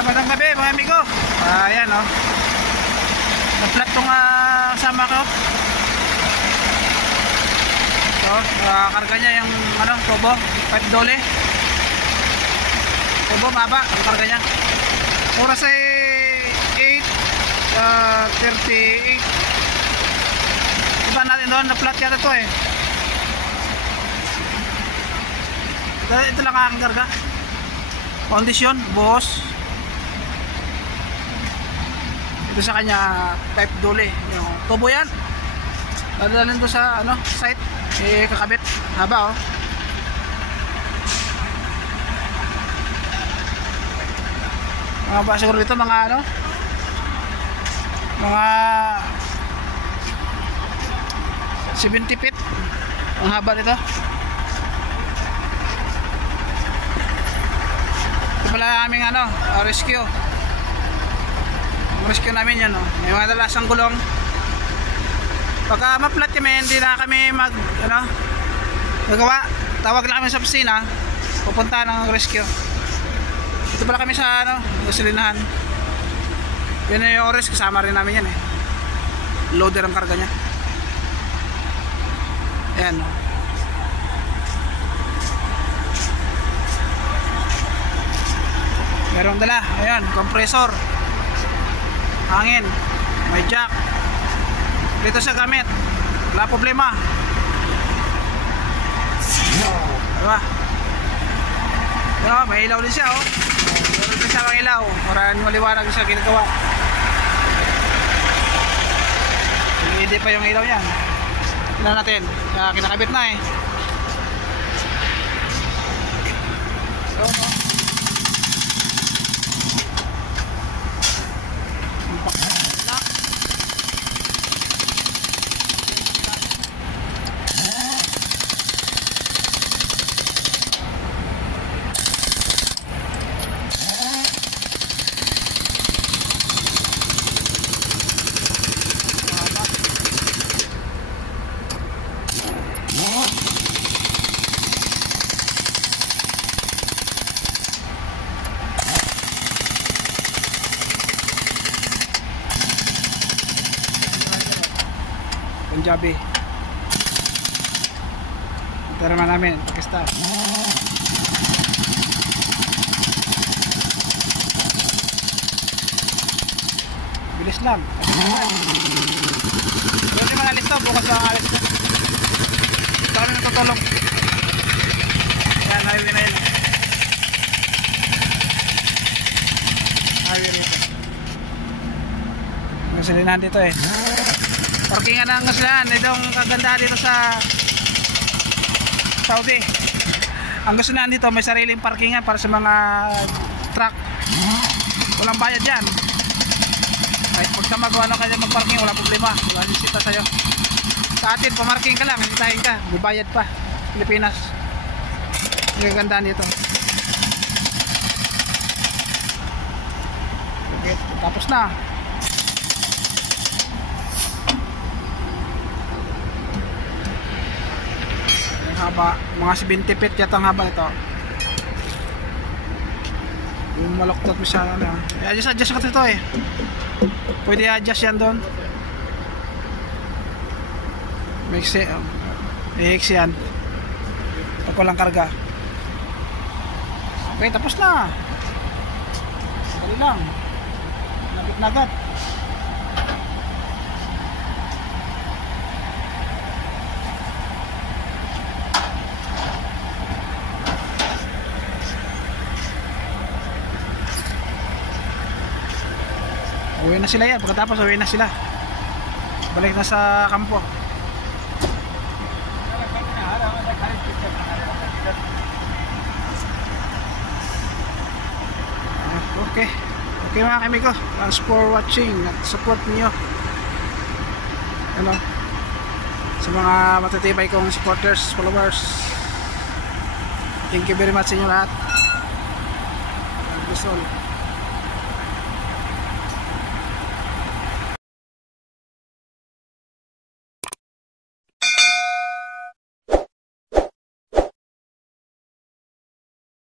Magandang gabi mga amigo. Ayan o. Na-flat tong sama ko. So, karga niya yung tubo, 5 dole. Tubo maba ang karga niya. Oras ay 8:38. Iba natin doon, na-flat yata to eh. Ito lang ang karga. Kondisyon, buhos. Ito sa kanya 5 dole. Yung tubo yan. Dadalhin to sa site. Kakabit. Haba oh. Mga ba siguro dito mga mga 70 feet ang haba nito. Ito pala aming rescue. Ang rescue namin yan may mga dalasang gulong. Pagka ma-flat kami, hindi na kami magawa. Tawag lang kami sa opisina, pupunta ng rescue. Ito pala kami sa gasolinahan. Yan na yung oras, kasama rin namin yan loader ang karga nya. Ayan merong dala, ayan, compressor, hangin, may jack. Dito sa gamit, wala problema. Diba? Diba? May ilaw din siya meron din siya ang ilaw para maliwanag sa ginagawa. LED pa yung ilaw yan. Tignan natin, kinakabit na so, Punjabi. Ito naman namin, Pakistan. Bilis lang. Pero di man alis to, bukas lang alis to. Ito kami natutulog. Ayan, highway na yun. Highway rito. Gasolinahan dito parkingan ng gasolinahan. Itong kagandahan dito sa Saudi, ang gasolinahan dito may sariling parkingan para sa mga truck. Walang bayad yan. Kahit pag magawa na kanya magparking, wala problema, wala nisita sa'yo. Sa atin, pamarking ka lang, hintahin ka, bibayad pa. Pilipinas, ang kagandahan dito. Okay, tapos na. Haba, mga 70 feet yata ang haba nito. Yung maloktot mo siya adjust ka dito pwede adjust yan doon. Mix yan pag walang karga. Okay, tapos na. Dali lang, nabit na agad. Uwi na sila yan, pagkatapos uwi na sila, balik na sa kampo. Okay mga kaibigan, thanks for watching at support niyo sa mga matitibay kong supporters, followers. Thank you very much sa inyo lahat. Gusto